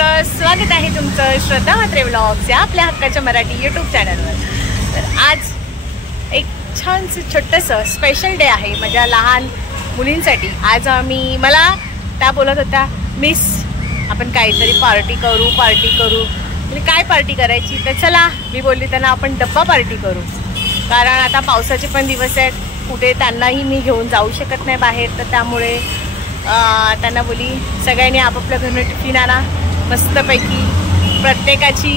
मित्र, स्वागत आहे तुमचं श्रद्धा म्हात्रे व्लॉग्स या आपल्या हक्काच्या मराठी यूट्यूब चॅनलवर. तर आज एक छानसं छोटंसं स्पेशल डे आहे माझ्या लहान मुलींसाठी. आज मला त्या बोलत होत्या, मिस आपण काहीतरी पार्टी करू. म्हणजे काय पार्टी करायची? तर चला, मी बोलली त्यांना आपण डब्बा पार्टी करू. कारण आता पावसाचे पण दिवस आहेत, कुठे त्यांनाही मी घेऊन जाऊ शकत नाही बाहेर. तर त्यामुळे त्यांना बोली सगळ्यांनी आपापल्या घरून टिफिन आणा, मस्तपैकी प्रत्येकाची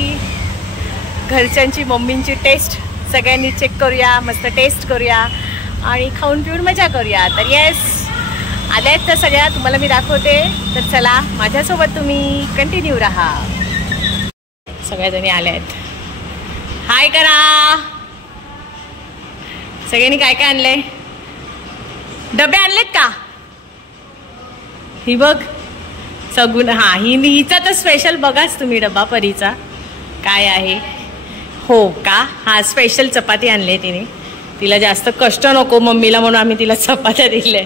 घरच्यांची मम्मींची टेस्ट सगळ्यांनी चेक करूया, मस्त टेस्ट करूया आणि खाऊन पिऊन मजा करूया. तर येस, आल्या आहेत तर सगळ्या तुम्हाला मी दाखवते. तर चला, माझ्यासोबत तुम्ही कंटिन्यू राहा. सगळ्याजणी आल्या आहेत, हाय करा. सगळ्यांनी काय काय आणलंय? डबे आणलेत का? ही बघ सगुण, हा हिचा तर स्पेशल बघाच तुम्ही डबा परीचा काय आहे. हो का? हा स्पेशल चपाती आणली तिने. तिला जास्त कष्ट नको मम्मीला म्हणून आम्ही तिला चपात्या दिले.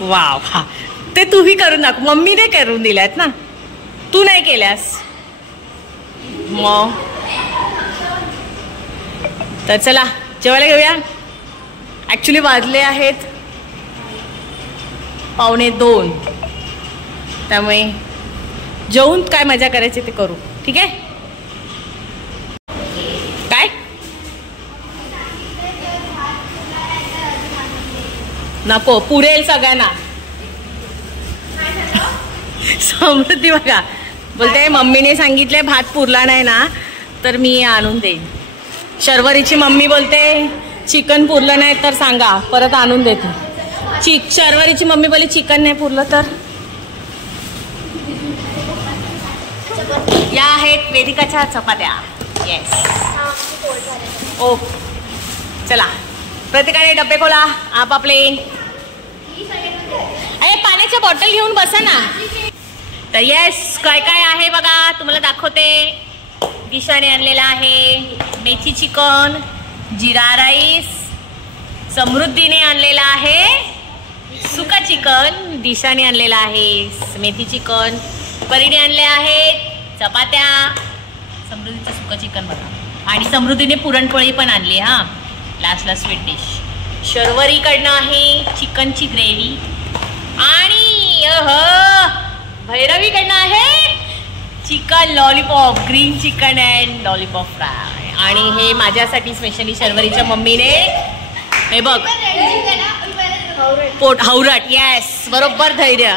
वाव, हा ते तूही करून दाखव. मम्मीने करून दिल्यात ना, तू नाही केल्यास मग. तर चला जेवायला घेऊया. ॲक्च्युली वाजले आहेत 1:45, त्यामुळे जेवून काय मजा करायची ते करू. ठीक आहे? काय नको, पुरेल सगळ्यांना. समृद्धी बघा बोलते, मम्मीने सांगितले भात पुरला नाही ना तर मी आणून देईन. शर्वरीची मम्मी बोलते चिकन पुरलं नाही तर सांगा, परत आणून देते. शर्वरीची मम्मी बोली चिकन नाही पुरलं तर. या आहेत वेदिकाच्या चपात्या. येस, ओ चला प्रत्येकाने डबे खोला आपापले. अरे पाण्याच्या बॉटल घेऊन बसा ना. तर येस, काय काय आहे बघा, तुम्हाला दाखवते. दिशाने आणलेला आहे मेथी चिकन, जिरा राईस. समृद्धीने आणलेला आहे सुका चिकन. दिशाने आणलेला आहे मेथी चिकन. परीने आणले आहेत चपात्या. समृद्धीचं सुका चिकन बघा. आणि समृद्धीने पुरणपोळी पण आणली. हा लास्टला स्वीट डिश. शर्वरीकडनं आहे चिकनची ग्रेव्ही. आणि भैरवीकडनं आहे chicken lollipop, green chicken and lollipop fry. आणि हे माझ्यासाठी स्पेशली शर्वरीच्या मम्मीने, हे बघ हावरट. येस, बरोबर धैर्य.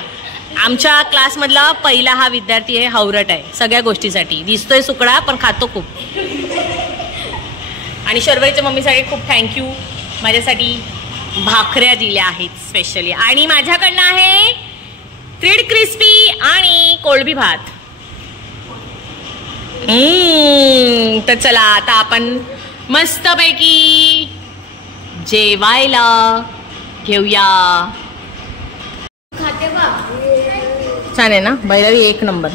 आमच्या क्लासमधला पहिला हा विद्यार्थी आहे हावरट आहे सगळ्या गोष्टीसाठी. दिसतोय सुकडा पण खातो खूप. आणि शर्वरीच्या मम्मीसाठी खूप थँक्यू, माझ्यासाठी भाकऱ्या दिल्या आहेत स्पेशली. आणि माझ्याकडनं आहे थ्रीड क्रिस्पी आणि कोळंबी भात. तर चला आता आपण मस्तपैकी जेवायला घेऊया. छान आहे ना भैरवी? एक नंबर.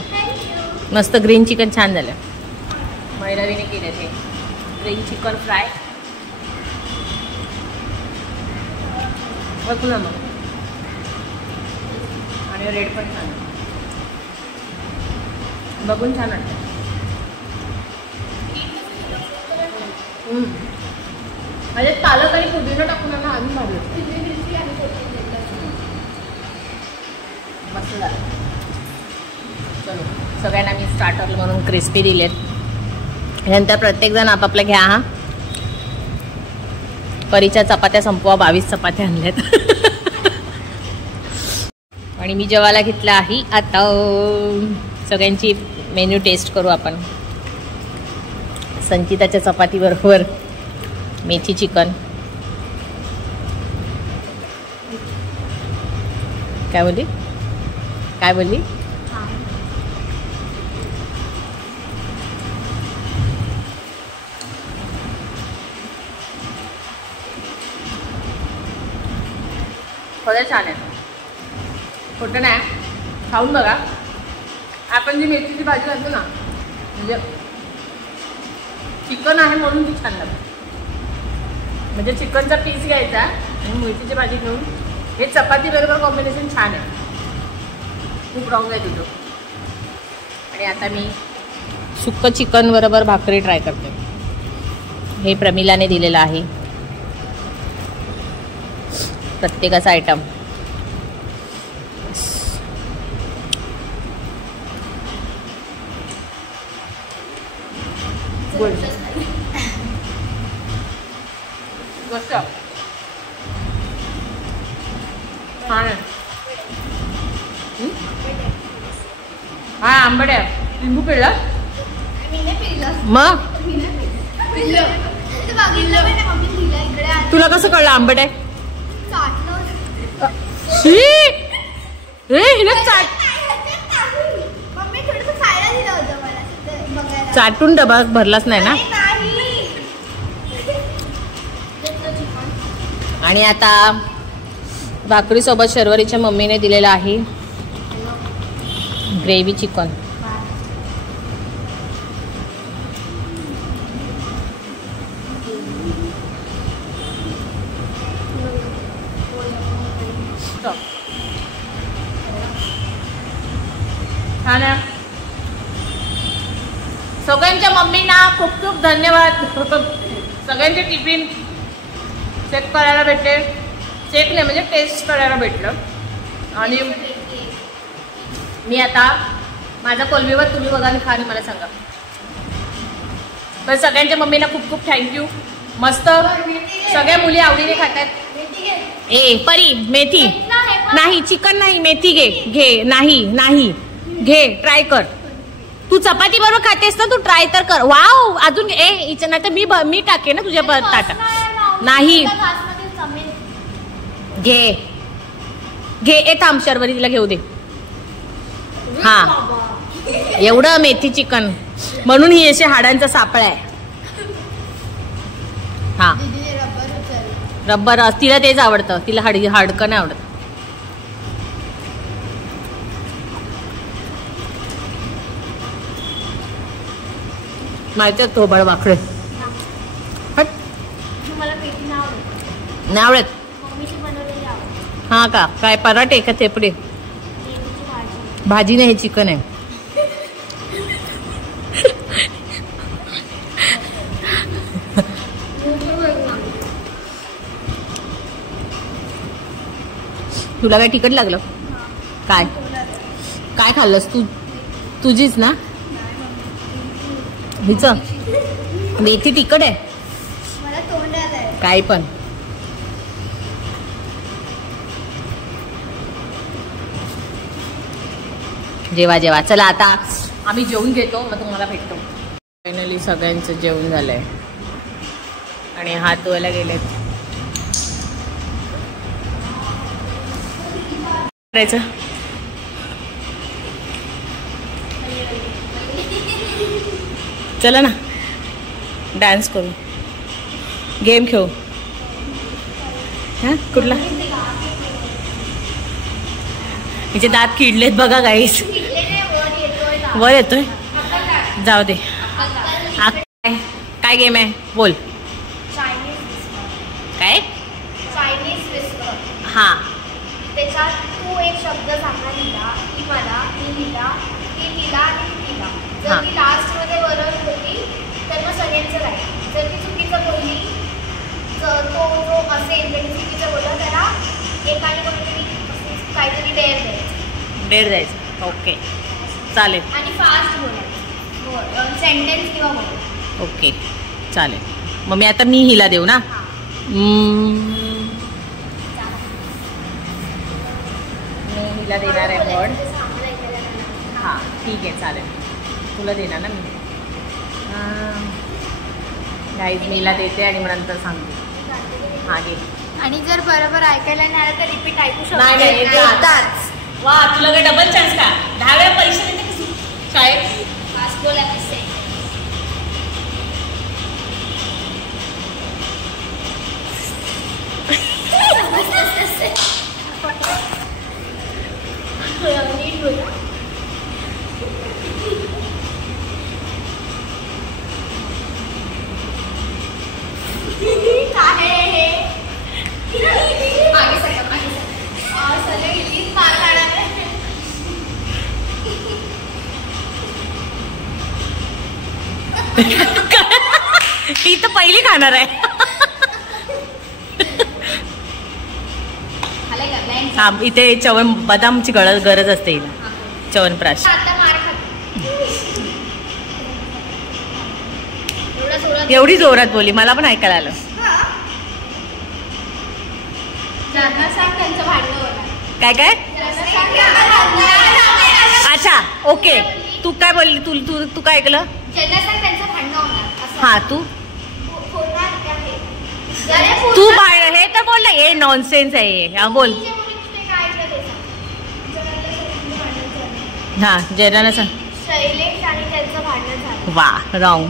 मस्त ग्रीन चिकन छान झालं. भैरवीने केलं ते ग्रीन चिकन फ्राय. बघ ना मग. आणि रेड पण छान बघून छान वाटतं. म्हणजे पालक आणि पुदिना टाकून ना अजून भारी मस्त झालं. चलो, सगळ्यांना मी स्टार्टर म्हणून क्रिस्पी दिलेत. नंतर प्रत्येकजण आपापल्या घ्या. हा परीच्या चपात्या संपवा. 22 चपात्या आणल्यात. आणि मी जेवायला घेतला आहे. आता सगळ्यांची मेन्यू टेस्ट करू आपण. संचिताच्या चपाती बरोबर मेथी चिकन. काय बोलली? खरं छान आहे, खोटं नाही. खाऊन बघा. आपण जी मेथीची भाजी घालतो ना, म्हणजे चिकन आहे म्हणून ती छान लागते. म्हणजे चिकनचा पीस घ्यायचा आणि मेथीची भाजी घेऊन हे चपाती बरोबर कॉम्बिनेशन छान आहे. खूप रॉंग आहे तुझं. आणि आता मी सुक्क चिकन बरोबर भाकरी ट्राय करते. हे प्रमिलाने दिलेलं आहे प्रत्येकाचा आयटम. हा आंबट आहे. लिंबू पिळला मग तुला कसं कळलं आंबट आहे? चाटून डबा भरलाच नाही ना. आणि आता भाकरी सोबत शर्वरीच्या मम्मीने दिलेलं आहे ग्रेव्ही चिकन. सगळ्यांच्या मम्मींना खूप खूप धन्यवाद. सगळ्यांचे टिफिन चेक करायला भेटले. चेक नाही म्हणजे टेस्ट करायला भेटलं. आणि मी आता माझ्या कोलबीवर तुम्ही बघा आणि खा आणि मला सांगा. तर सगळ्यांच्या मम्मींना खूप खूप थँक्यू. मस्त सगळ्या मुली आवडीने खातात. ए परी मेथी नाही, चिकन नाही, मेथी घे. घे नाही नाही घे, ट्राय कर. तू चपाती बरोबर खातेस ना, तू ट्राय तर कर. वाव अजून नाही तर मी टाके ना तुझ्या ताटात. नाही घे घे. ए थांब शर्वरी तिला घेऊ दे. हा एवढं मेथी चिकन म्हणून ही अशी हाडांचा सापळा आहे. हा रब्बर तिला तेच आवडतं. तिला हाडकं नाही आवडत. माहिती आहे थोबड वाकडे नाही आवडत. हा का काय पराठे का थेपडे? भाजी नाही, हे चिकन आहे. तुला काय तिखट लागलं? काय काय खाल्लंस तू? तुझीच ना हिच मेथी तिखट आहे काय पण. जेवा जेवा. चला आता आम्ही जेवून घेतो, मग तुम्हाला भेटतो. फायनली सगळ्यांचं जेवण झालंय आणि हात धुवायला गेलेत. करायचं चला ना, डान्स करू, गेम खेळू. हा कुठला? हिचे दात किडलेत बघा गाईस. वर येतोय, जाऊ दे. काय गेम आहे बोल. काय? हा त्याच्यात तू एक शब्द सांगा लिहिला, ती मला, मी लिहिला, ती लिहिला आणि तिला. जर ती लास्ट मध्ये बरोबर होती तर मग सगळ्यांचं राहील. जर ती चुकीचं बोलली तर तो जो असेल त्याने चुकीचं बोलला त्याला एकाने कोणीतरी काहीतरी डेअर द्यायचं. ओके चालेल. आणि फास्ट बोलायचं सेंटेन्स किंवा बोल. ओके चालेल. मग मी आता मी हिला देऊ ना. हिला देणार आहे वर्ड. हां ठीक आहे चालेल. तुला देणार ना मी. गाईज मी हिला देते आणि मग नंतर सांगते. हां घे. आणि जर बरोबर ऐकायला नाही आलं तर रिपीट ऐकू शकतो. नाही वा तुला काय डबल चान्स का? 10 वेळा परीक्षा देते शाळेत. फास्ट बोलायचं. ती तर पहिली खाणार आहे. हा इथे चवन बदामची गरज असते हिला. च्यवनप्राश. एवढी जोरात बोली मला पण ऐकायला आलं. काय काय अच्छा ओके. तू काय बोलली? तू काय ऐकलं? हा तू हे तर बोल ना. हे नॉनसेन्स आहे. हा बोल. हा जयराना सांग. शैलेश आणि त्यांचं भांडण झालं. वा रॉंग.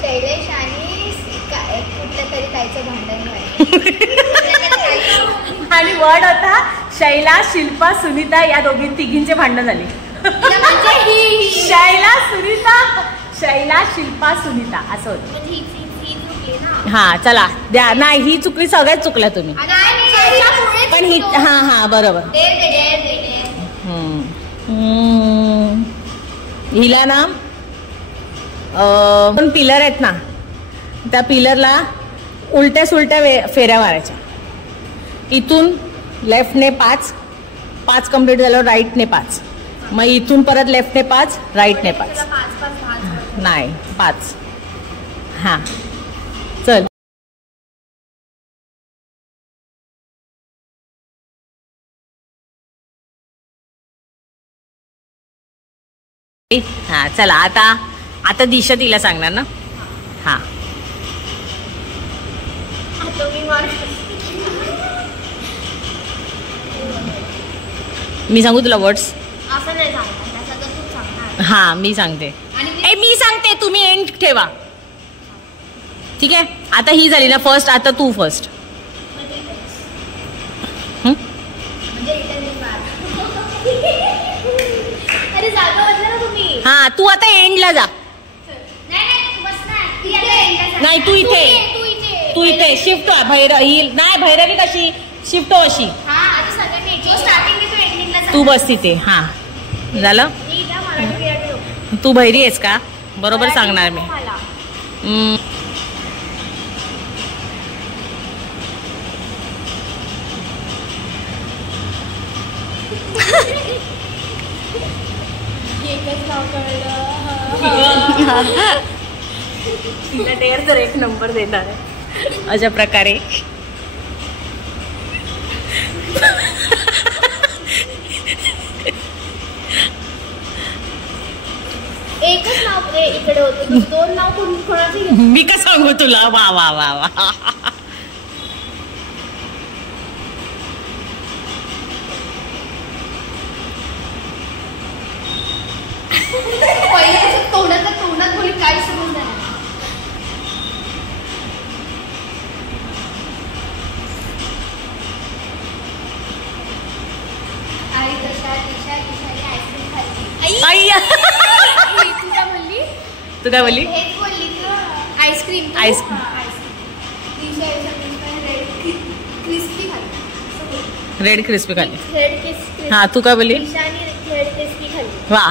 शैलेश आणि कुठल्या तरी ताईचं भांडण झालं. आणि वर्ड होता शैला, शिल्पा, सुनीता या तिघींचे भांडण झाले. शैला, शिल्पा, सुनीता असं होतं. हा चला द्या. नाही ही चुकली. सगळ्यात चुकल्या तुम्ही. पण ही हा बरोबर. हिला ना पण पिलर आहेत ना, त्या पिलरला उलट्या सुलट्या फेऱ्या मारायच्या. इथून लेफ्टने 5 कंप्लीट झाल्यावर राईटने 5. मग इथून परत लेफ्टने 5 राईटने 5 नाही 5. हा चल. हा चला आता दिशा तिला सांगणार ना. हा मी सांगू तुला वर्ड्स? हा मी सांगते. मी सांगते तुम्ही एंड ठेवा. ठीक आहे. आता ही झाली ना फर्स्ट. आता तू फर्स्ट. हा तू आता एंडला जा. नाही तू इथे शिफ्ट हो. नाही भैरवी कशी शिफ्ट हो अशी. तू बस तिथे. हा झालं. तू भैरी आहेस का? बरोबर सांगणार मी. तिला डेअर तर 1 नंबर देणार आहे अशा प्रकारे. एकच नाव इकडे होतं. 2 नाव कोणाचे? मी का सांगू तुला? वा वा वा वा. तोंडात बोली काय समज नाही. आई दिशा आईस्क्रीम खाल्ली. तू काय बोलली? आईस्क्रीम. रेड क्रिस्पी खाल्ली. हा तू काय बोलली? वा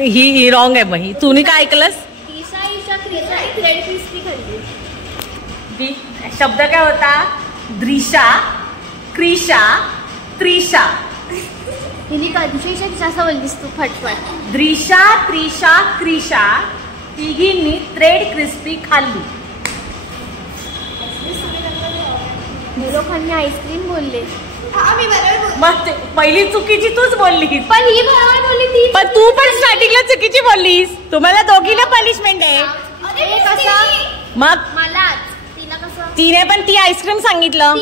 ही रॉंग आहे. मग तुम्ही काय ऐकलंस? शब्द काय होता? द्रिशा, क्रिशा, त्रिशा. बोललीस तू फटफट. द्रिशा, त्रिशा, क्रिशा तिघींनी थ्रेड क्रिस्पी खाल्ली. लोकांनी आईस्क्रीम बोलले. मग पहिली चुकीची तूच बोललीस. पण ही बरोबर बोलली ती. पण तू पण स्टार्टिंगला चुकीची बोललीस. तुम्हाला दोघीला पनिशमेंट आहे. मग तिने पण ती आईस्क्रीम सांगितलं.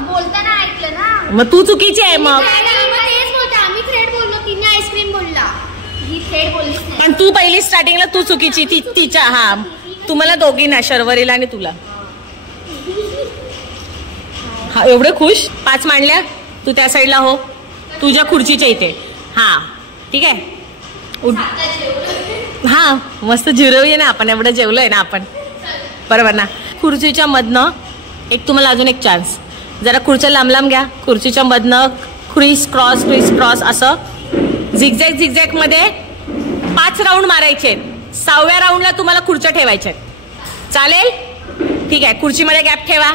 बोलताना ऐकलं ना. मग तू चुकीची आहे. मग आम्ही थ्रेड बोललो. तिने आईस्क्रीम बोलला. ही थ्रेड बोललीच नाही. पण तू पहिली स्टार्टिंगला तू चुकीची. तिच्या हा तुम्हाला दोघींना शर्वरीला आणि तुला. हा एवढे खुश. 5 मांडल्या. तू त्या साईडला हो. तुझ्या खुर्चीच्या इथे. हा ठीक आहे. हा मस्त जिरवूया ना आपण. एवढं जेवलोय ना आपण बरोबर ना. खुर्चीच्या मधनं तुम्हाला अजून एक चान्स. जरा खुर्च्या लांब लांब घ्या. खुर्चीच्या मधनं क्रिस क्रॉस असं झिगझॅग झिगझॅग मध्ये 5 राऊंड मारायचे. 6व्या राऊंडला तुम्हाला खुर्च्या ठेवायच्या. चालेल? ठीक आहे. खुर्चीमध्ये गॅप ठेवा.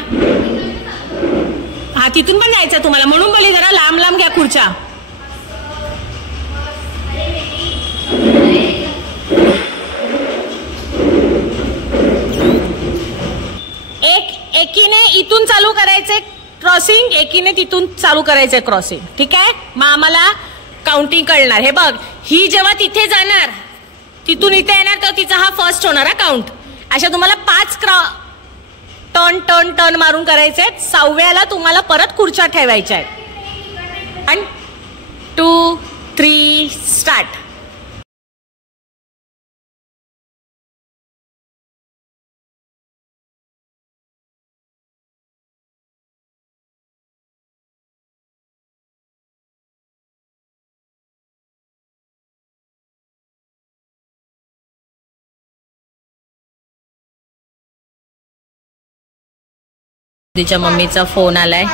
हा, तिथून पण जायचं तुम्हाला, म्हणून बोलली जरा लांब लांब घ्या खुर्च्या. एकीने इथून चालू करायचे क्रॉसिंग, एकीने तिथून चालू करायचंय क्रॉसिंग. ठीक आहे? मग आम्हाला काउंटिंग कळणार. हे बघ, ही जेव्हा तिथे जाणार तिथून इथे येणार तर तिचा हा फर्स्ट होणार काउंट. अशा तुम्हाला 5 टर्न टर्न टर्न मारून करायचे. 6व्याला तुम्हाला परत खुर्च्या ठेवायच्या आहेत. 1 2 3 स्टार्ट. तिच्या मम्मीचा फोन आलाय.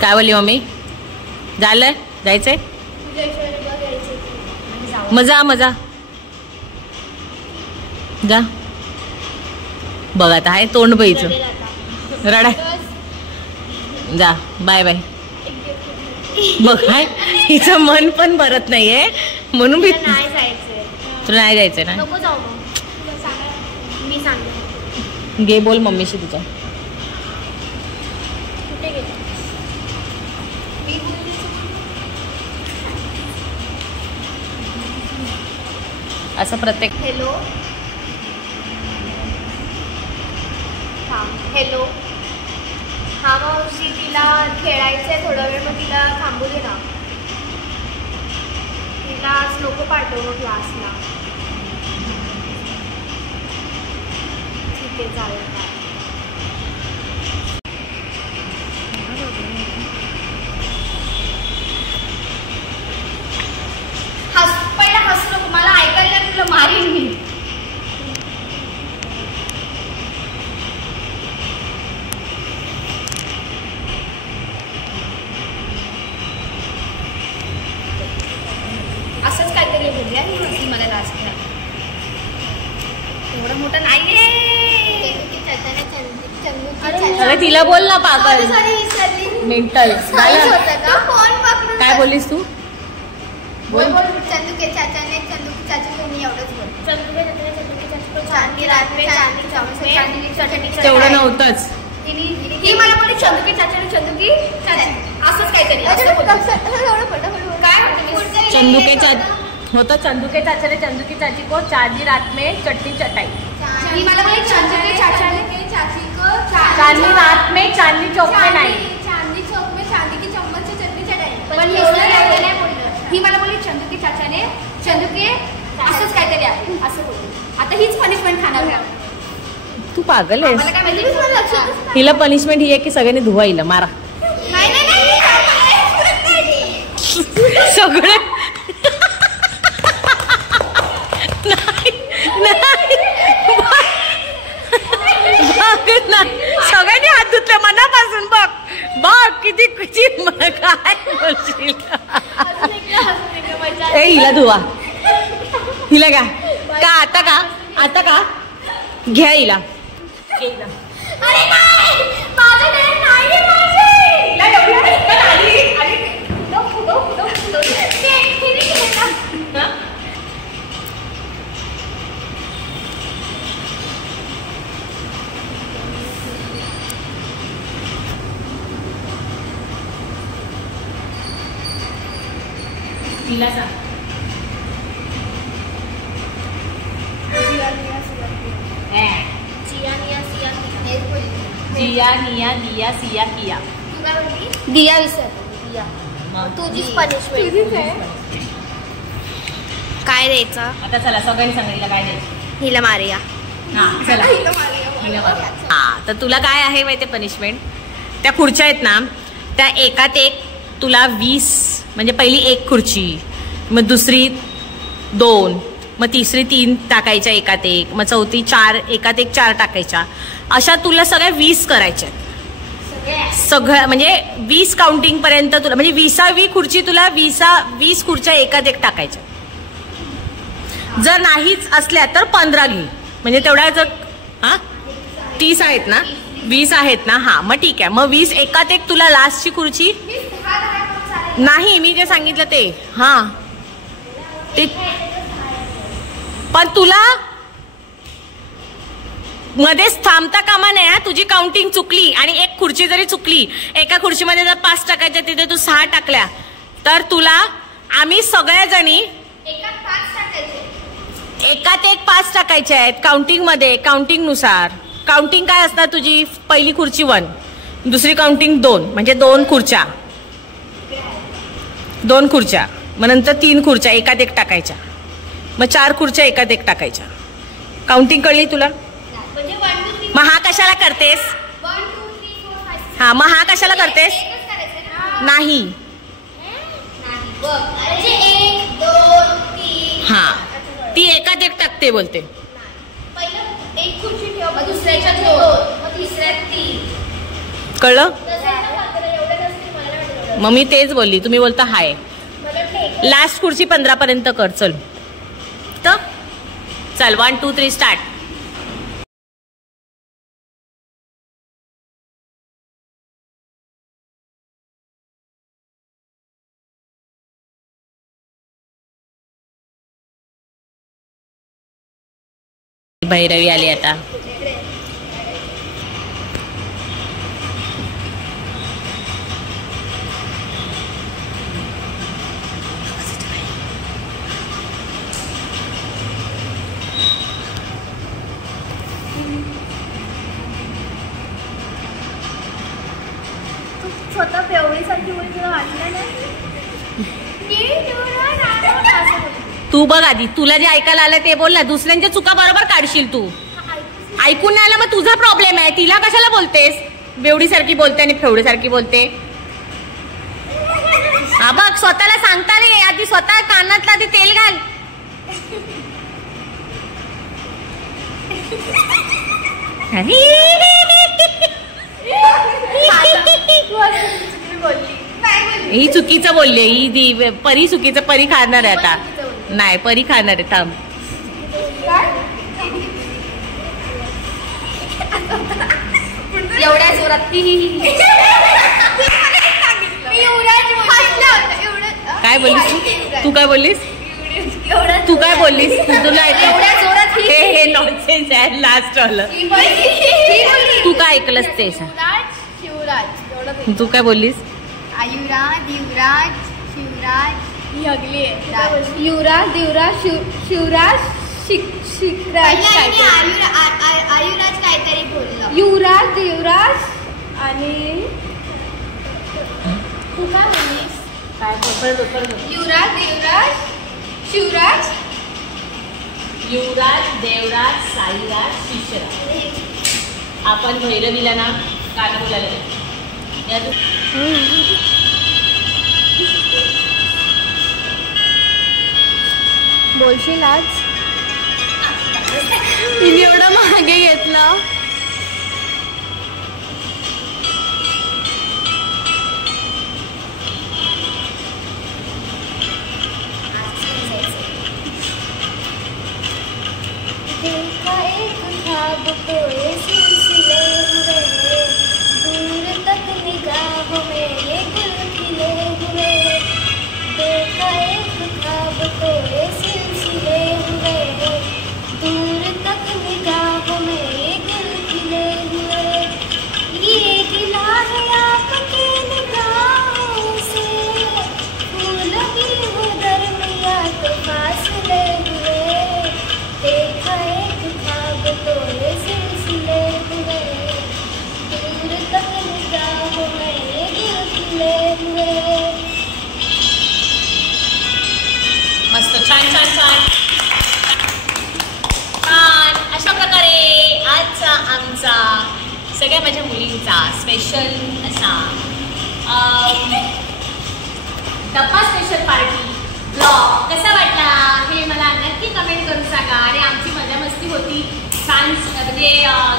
काय बोलली मम्मी? झालं? जायचंय? मजा मजा जा. बघ आता आहे तोंड बाईचं. रडा. जा, बाय बाय. बघ, हाय हिचं मन पण भरत नाहीये म्हणून मी नाही जायचंय. तुला नाही जायचंय ना? नको जाऊ. मी सांगते. गे बोल मम्मीशी तुझ्या. कुठे गेले? असं प्रत्येक. हॅलो. हॅलो. हा मावशी, तिला खेळायचंय थोडा वेळ, मग तिला थांबू दे ना. तिला आज नको पाठवू क्लासला. ठीक आहे, चालेल. पहिला हसू नको, मला ऐकायला तुला मारीन मी. असंच काहीतरी बोलल्या ती मला लास्टला. एवढं मोठं नाहीये. अरे तिला बोल ना पागल. मेंटल. काय बोललीस तू? बोल. चंदू के चाचा ने चंदू की चाची को मी एवढंच बोल. चंदू के चाचा ने चंदू की चाची को चांदी रात में चांदी चमच में चांदी की चटणी. तेवढं नव्हतंच. ही मला बोलली चंदू की चाचा ने चंदू की चाची. असंच काहीतरी. काय चंदू के चाचा होतं. चंदू के चाचा ने चंदू की चाची को चांदी रात में चटनी चटाई. ही मला बोलली चंदू के चाचा ने चाची को चांदी रात में चांदी चौक में नाही. चांदी चौक में चांदी की चम्मच से चटनी चटाई. पण एवढं नाही बोललं. ही मला बोलली चंदू के चाचाने चंदू के असंच काहीतरी आहे असं बोलली. आता हीच पनिशमेंट खाणार. तू पागल आहेस. मला काय माहिती. हिला पनिशमेंट ही आहे की सगळ्यांनी धुवा हिला मारा. नाही सगळे सगळ्यांनी हात धुतले मनापासून. बघ बघ किती किती काय बोलशील. ए हिला धुवा. हिला का का आता का आता का घ्या हिला. तिला सांग. जिया निया दिया सिया किया. दिया विसर. तुझीच पनिशमेंट. काय द्यायचं आता? चला सगळ्यांनी सांगितलं काय द्यायचं. हिला मारूया. हा चला हिला मारूया. हा तर तुला काय आहे माहिती पनिशमेंट? त्या खुर्च्या आहेत ना, त्या एकात एक तुला 20 म्हणजे पहिली एक खुर्ची, मग दुसरी 2, मग तिसरी 3 टाकायच्या एकात एक, मग चौथी 4 एकात एक 4 टाकायच्या. अशा तुला सगळ्या 20 करायच्या. सगळं म्हणजे 20 काउंटिंग पर्यंत तुला, म्हणजे 20वी खुर्ची तुला 20 खुर्च्या एकात एक टाकायच्या. जर नाहीच असल्या तर 15 घे. म्हणजे तेवढ्या जर 30 आहेत ना, 20 आहेत ना, हा मग ठीक आहे. मग 20 एकात एक तुला लास्टची खुर्ची नाही, मी जे सांगितलं ते हा ते. पण तुला मध्येच थांबता कामा नये. तुझी काउंटिंग चुकली आणि एक खुर्ची जरी चुकली, एका खुर्चीमध्ये जर 5 टाकायच्या तिथे तू 6 टाकल्या, तर तुला आम्ही सगळ्याजणी एकात एक 5 टाकायच्या आहेत काउंटिंग मध्ये. काउंटिंग नुसार काउंटिंग काय असणार तुझी? पहिली खुर्ची 1, दुसरी काउंटिंग 2, म्हणजे 2 खुर्च्या, 2 खुर्च्या. मग नंतर 3 खुर्च्या एकात एक टाकायच्या, मग 4 खुर्च्या एकात एक टाकायच्या. काउंटिंग कळली तुला? मग हा कशाला करतेस? हा मग हा कशाला करतेस? नाही, हा ती एकात एक टाकते बोलते. कळलं? मग मी तेच बोलली, तुम्ही बोलता हाय. लास्ट खुर्ची 15 पर्यंत कर. चल 1 2 3 स्टार्ट. भैरवी आली आता. स्वतः बेवडीसारखी मुली तुला वाटलं नाही? तू बघ आधी, तुला जे ऐकायला आलं ते बोल ना. दुसऱ्यांच्या चुका बरोबर काढशील तू. ऐकून नाही आला मग तुझा प्रॉब्लेम आहे. तिला कशाला बोलतेस? बेवडीसारखी बोलते आणि फेवडीसारखी बोलते. हा बघ, स्वतःला सांगता नाही आधी. स्वतः कानातला आधी तेल घाल. ही चुकीचं बोलली. ही परी चुकीचं. परी खाणार आहे आता. नाही, परी खाणार आहे. थांब. एवढ्या जोरात काय बोललीस तू? काय बोललीस तू? काय बोललीस तुला? एवढ्या जोरात हे नॉनसेन्स आहे. लास्ट वालं तू काय ऐकलंस ते सांग. शिवराज. तू काय बोललीस? आयुराज, युवराज, शिवराज. ही अगली आहे. युवराज, देवराज, शिवराज, शिखराज. आयुराज काहीतरी बोललो. युवराज, देवराज आणि तू काय बोललीस? युवराज, देवराज, शिवराज, युवराज, देवराज, साईराज, शिशराज. आपण भैरवीला ना गाणं बोलायला बोलशील आज? तिने एवढं मागे घेतलं. देखा एक ख्वाब कोई सिलसिले हुए, दूर तक निगाहों में ये गुल खिले हुए. देखा एक ख्वाब कोई सिलसिले हुए, दूर तक निगाहों में ये गुल खिले हुए. ये गिला है आपके निगाहों से, फूल भी हो दरमिया तो फासले हुए. देखा एक ख्वाब तोड़े सिलसिले हुए, दूर तक निगाहों में ये दिल खिले हुए. मस्त. छान छान छान छान. अशा प्रकारे आजचा आमचा सगळ्या माझ्या मुलींचा स्पेशल असा डब्बा स्पेशल पार्टी ब्लॉग कसा वाटला हे मला नक्की कमेंट करून सांगा. आणि आमची मजा मस्ती होती, छान म्हणजे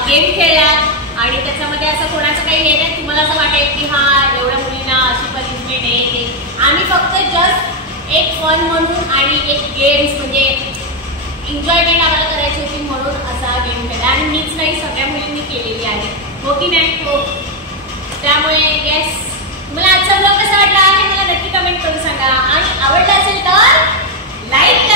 गेम खेळल्यात आणि त्याच्यामध्ये असं कोणाचं काही हे नाही तुम्हाला असं वाटेल की हा एवढ्या मुलींना अशी पनिशमेंट आहे ते. आम्ही फक्त जस्ट एक फन म्हणून आणि एक गेम्स म्हणजे एन्जॉयमेंट आम्हाला करायची होती म्हणून असा गेम खेळला. आणि मीच नाही सगळ्या मुलींनी केलेली आहे, हो की नाही? हो. त्यामुळे येस, मला आजचा ब्लॉग कसा वाटला हे मला नक्की कमेंट करून सांगा. आणि आवडला असेल तर लाईक